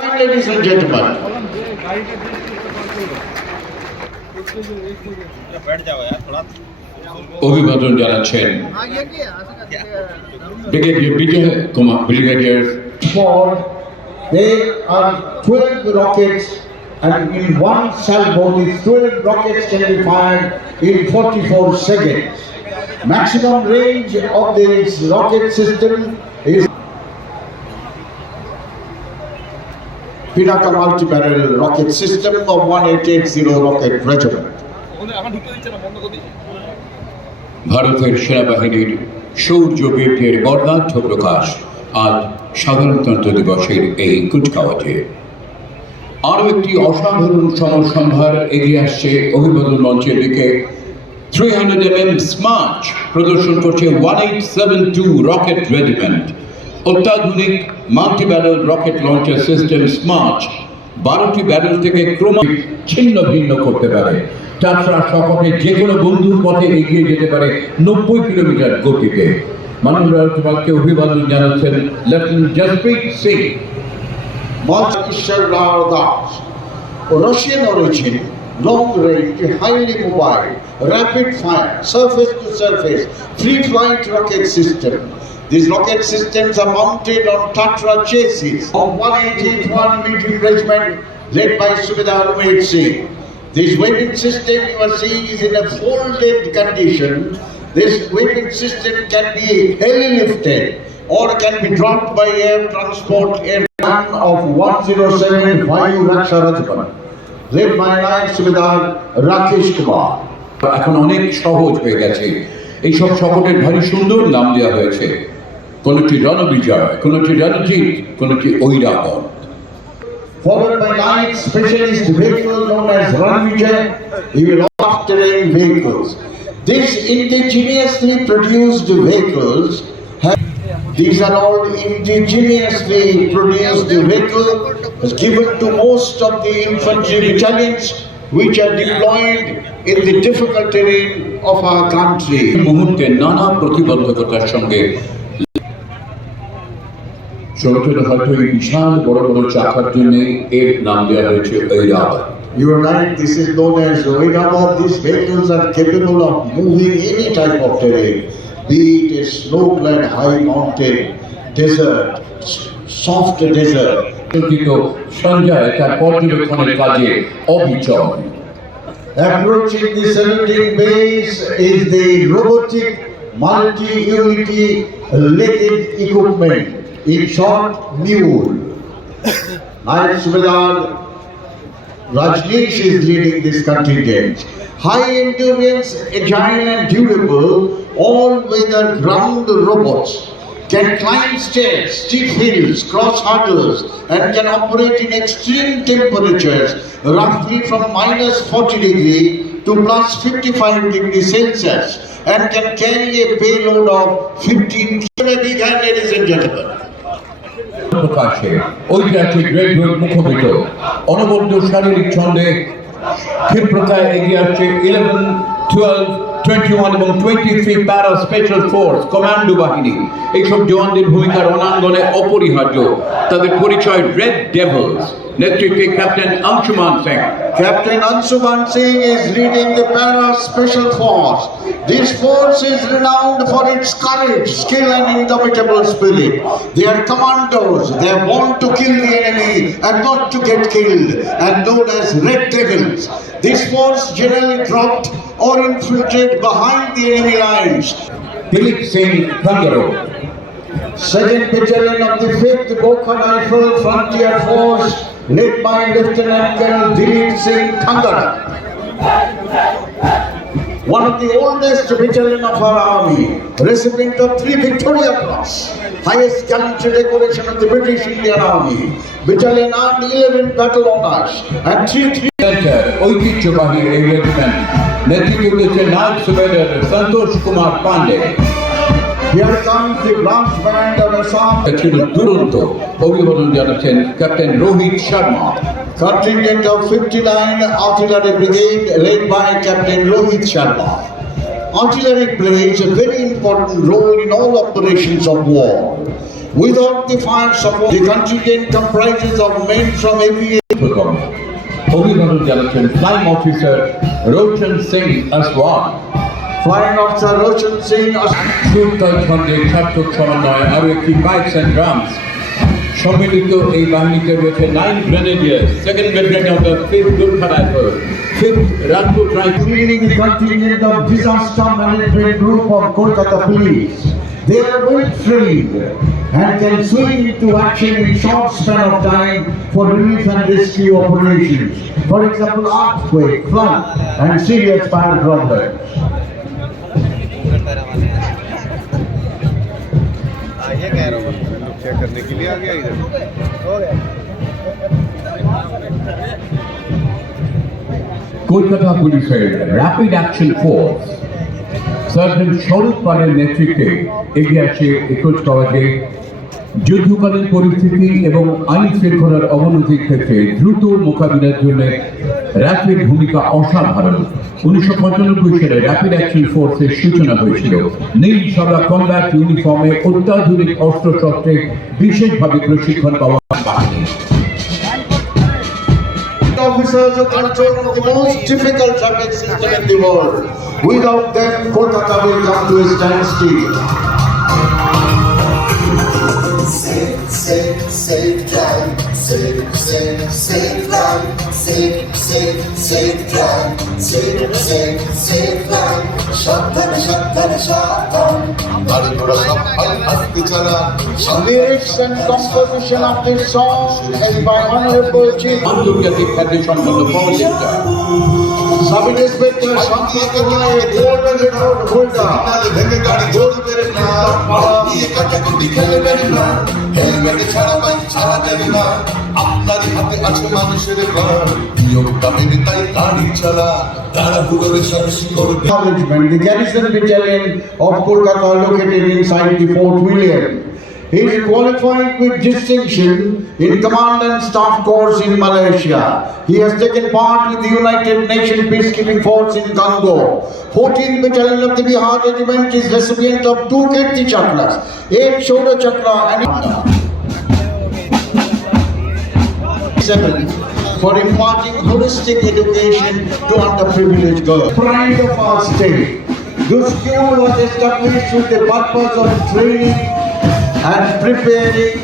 Ladies and gentlemen, অভিবাদন জানাচ্ছেন brigadier for they are 12 rockets, and in one salvo these 12 rockets can be fired in 44 seconds. Maximum range of this rocket system is Pinaka multi-barrel rocket system of 1880 rocket regiment. ভারতের সেনাবাহিনীর শৌর্য বীর্যের বর্ণাঢ্য প্রকাশ আজ সাধারণতন্ত্র দিবসের এই কুচকাওয়াজে। আরও একটি অসাধারণ সমরসম্ভার এগিয়ে আসছে অভিবাদন মঞ্চের দিকে। 300 mm স্মার্চ প্রদর্শন করছে 1872 রকেট রেজিমেন্ট। অত্যাধুনিক multi barrel rocket launcher system Smerch 12টি ব্যারেল থেকে ক্রমে ছিন্ন ভিন্ন করতে পারে। টাটরা সকটে যে কোনো বন্ধুর পথে এগিয়ে যেতে পারে 90 কিলোমিটার গতিতে। মাননীয় তোমাকে অভিবাদন জানাচ্ছেন lieutenant Jasprit Singh. Ishwar Rao Das, Russian origin, long range, highly mobile, rapid fire, surface to surface, free flight rocket system. These rocket systems are mounted on Tatra chassis of 1881 medium regiment led by Subedar Umed Singh. This weapon system you are seeing is in a folded condition. This weapon system can be heli-lifted or can be dropped by air transport of 107 Vayu Raksha Rajpan, led by Nayak Subedar Rakesh Kumar. এখন অনেক সহজ হয়ে গেছে। এইসব সকটের ভারী সুন্দর নাম দেওয়া হয়েছে। কোনটি রণবিজয়, কোনটি রণজিৎ, কোনটি Airavat. Followed by 9 specialist vehicles known as Ranvijay, even off-terrain vehicles. These indigenously produced vehicles these are all indigenously produced vehicles given to most of the infantry battalions which are deployed in the difficult terrain of our country. মুহূর্তে নানা প্রতিবন্ধকতার সঙ্গে ছোট হয়তো এই বিশাল বড় বড় চাকার জন্য এর নাম দেওয়া হয়েছে Airavat. You are right, this is known as Airavat. These vehicles are capable of moving any type of terrain, be it a snow-clad high mountain, desert, soft desert. Sanjay তার পর্যবেক্ষণের কাজে অবিচল। Approaching the saluting base is the robotic multi-unity legged equipment, in short, mule. Nayak Subedar Rajneesh is leading this contingent. High endurance, agile and durable, all-weather ground robots can climb stairs, steep hills, cross hurdles, and can operate in extreme temperatures, roughly from -40 degree to +55 degree Celsius, and can carry a payload of 15 tons. Big hand, ladies and gentlemen. প্রকাশে ঐতিহাসিক red road মুখোমুখি অনবদ্য শারীরিক ছন্দে ক্ষিপ্রতায় এগিয়ে আসছে 11, 12, 21 এবং 23 প্যারা স্পেশাল ফোর্স কমান্ডো বাহিনী। এইসব জওয়ানদের ভূমিকার অনাঙ্গনে অপরিহার্য। তাদের পরিচয় রেড ডেভিলস। নেতৃত্বে captain Anshuman Singh. Captain Anshuman Singh is leading the Para Special Force. This force is renowned for its courage, skill and indomitable spirit. They are commandos. They are born to kill the enemy and not to get killed, and known as Red Devils. This force generally dropped or infiltrated behind the enemy lines. Dilip Singh Thangaro, Second Battalion of the 5th Gorkha Rifle Frontier Force, led by Lieutenant Colonel Dilip Singh Thangara. One of the oldest battalion of our army, recipient of 3 Victoria Cross, highest gallantry decoration of the British Indian Army. Battalion earned 11 battle honors and 3 ঐতিহ্যবাহী এই regiment নেতৃত্ব দিয়েছেন নায়ক সুবেদার Santosh Kumar Pandey. Here comes the brass band of Assam. ছিল দুরন্ত। অভিবাদন জানাচ্ছেন captain Rohit Sharma. Contingent of 59 Artillery Brigade led by Captain Rohit Sharma. Artillery plays a very important role in all operations of war. Without the fire support, the contingent comprises of men from every অভিনন্দন জানাচ্ছেন flying officer Roshan Singh Aswan. Flying Officer Roshan Singh সুরতাল ছন্দে ছাত্র সমন্বয় আরও একটি bikes and drums সম্মিলিত এই বাহিনীতে রয়েছে 9 গ্রেনেডিয়ার্স, 2nd Battalion of the 5th Gurkha Rifles, 5th Rajput Rifles, leading the contingent of disaster management group of Kolkata Police. They are well trained and can swing into action in short span of time for relief and rescue operations. For example, earthquake, flood, and serious fire problems. ये कह रहा हूँ check करने के लिए आ गया इधर हो गया। কলকাতা পুলিশের র্যাপিড অ্যাকশন ফোর্স সার্জেন্ট শরৎ পালের নেতৃত্বে এগিয়ে আসে এই কুচকাওয়াজে যুদ্ধকালীন পরিস্থিতি এবং আইন শৃঙ্খলার অবনতির ক্ষেত্রে দ্রুত মোকাবিলার জন্য র্যাপিড ভূমিকা অসাধারণ। 1995 সালে র্যাপিড অ্যাকশন ফোর্সের সূচনা হয়েছিল নীল সাদা কমব্যাট ইউনিফর্মে অত্যাধুনিক অস্ত্রশস্ত্রে বিশেষভাবে প্রশিক্ষণ পাওয়া বাহিনী। Officers who control the most difficult traffic system in the world. Without them, Kolkata will come to a standstill. Save drive, save life, save drive, save life. সাবধানে সাবধানে সাবধান, গাড়ি ঘোড়া সাবধান আস্তে চালা। Lyrics and composition of this song is by Honorable Chief আন্তর্জাতিক খ্যাতি সম্পন্ন পদযাত্রা Sub-Inspector Shankar Rai, Golden Record Holder. নালে ভেঙে গাড়ি চলবে না, পাড়া দিয়ে কাটাকুটি খেলবেন না, হেলমেটে ছাড়া বাইক চালাবেন না। আপনারই হাতে আছে মানুষের প্রাণ, নিয়মটা মেনে তাই গাড়ি চালা, তাড়াহুড়ো রেষারেষি করবে। Acknowledgement, the Garrison Battalion of Kolkata located inside the Fort William. He is qualified with distinction in Command and Staff Corps in Malaysia. He has taken part with the United Nations Peacekeeping Force in Congo. 14th Battalion of the Bihar Regiment is recipient of 2 Kirti Chakras, 8 Shoulder Chakra and 7 for imparting holistic education to underprivileged girls. Pride of our state. This school was established with the purpose of training and preparing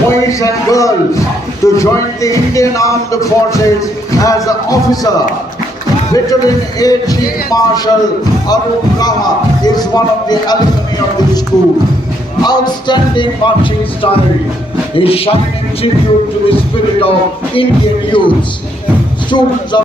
boys and girls to join the Indian Armed Forces as an officer. Veteran Air Chief Marshal Arun Raha is one of the alumni of the school. Outstanding marching style is shining tribute to the spirit of Indian youths. Students of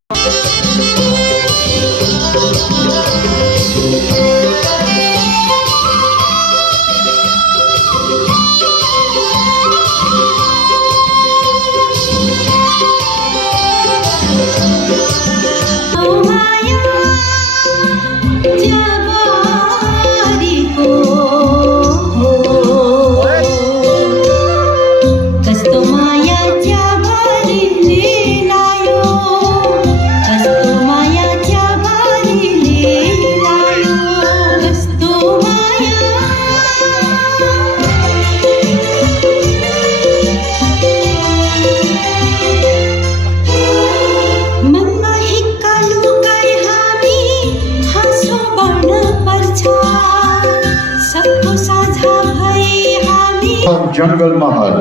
Jungle Mahal.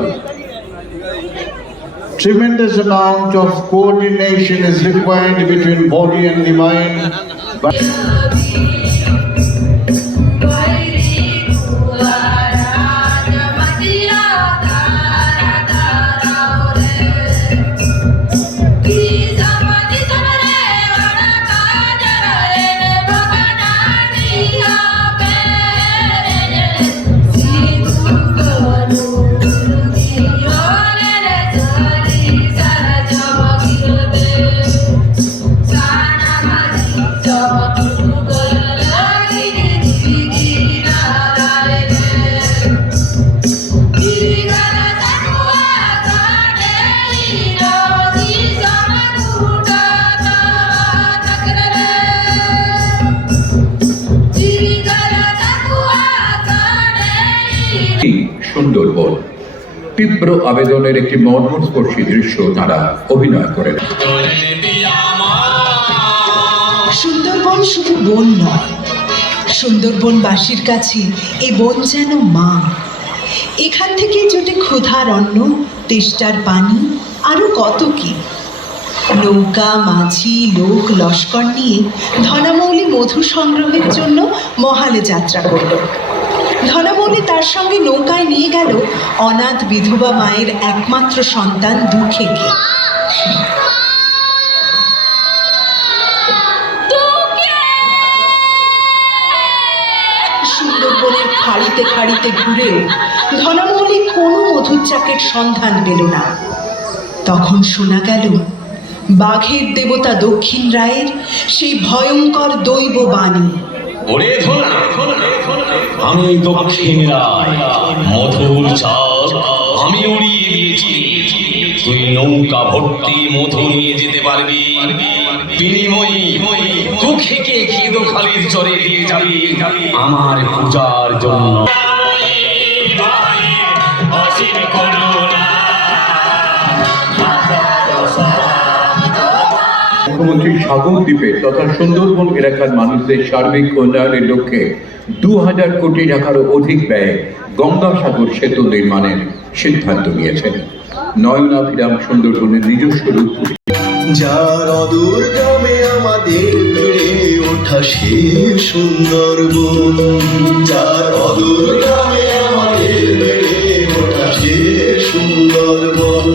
Tremendous amount of coordination is required between body and the mind. Sana তীব্র আবেদনের একটি মর্মস্পর্শী দৃশ্য তারা অভিনয় করেন। সুন্দরবন শুধু বন নয়, সুন্দরবনবাসীর কাছে এই বন যেন মা। এখান থেকে জোটে ক্ষুধার অন্ন, তেষ্টার পানি, আরো কত কি। নৌকা, মাঝি, লোক, লস্কর নিয়ে ধনামৌলি মধু সংগ্রহের জন্য মহালে যাত্রা করল। ধনামৌলি তার সঙ্গে নৌকায় নিয়ে গেল অনাথ বিধবা মায়ের একমাত্র সন্তান দুঃখেকে। সুন্দরবনের খাড়িতে খাড়িতে ঘুরেও ধনামৌলি কোনো মধুর চাকের সন্ধান পেল না। তখন শোনা গেল বাঘের দেবতা দক্ষিণ রায়ের সেই ভয়ঙ্কর দৈব বাণী। ওরে ধনা, আমি দক্ষিণ রায়, মধুর চাক আমি উড়িয়ে দিয়েছি। তুই নৌকা ভর্তি মধু নিয়ে যেতে পারবি, বিনিময়ী দুঃখীকে খিদখালির চরে দিয়ে যাবি আমার পূজার জন্য। মুখ্যমন্ত্রী সাগর দ্বীপে তথা সুন্দরবন এলাকার মানুষদের সার্বিক উন্নয়নের লক্ষ্যে 2000 কোটি টাকারও অধিক ব্যয়ে গঙ্গাসাগর সেতু নির্মাণের সিদ্ধান্ত নিয়েছেন। নয়নাভিরাম সুন্দরবনের নিজস্ব রূপ। যার অদূর গ্রামে আমাদের বেড়ে ওঠা সে সুন্দরবন, যার অদূর গ্রামে আমাদের বেড়ে ওঠা সে সুন্দরবন।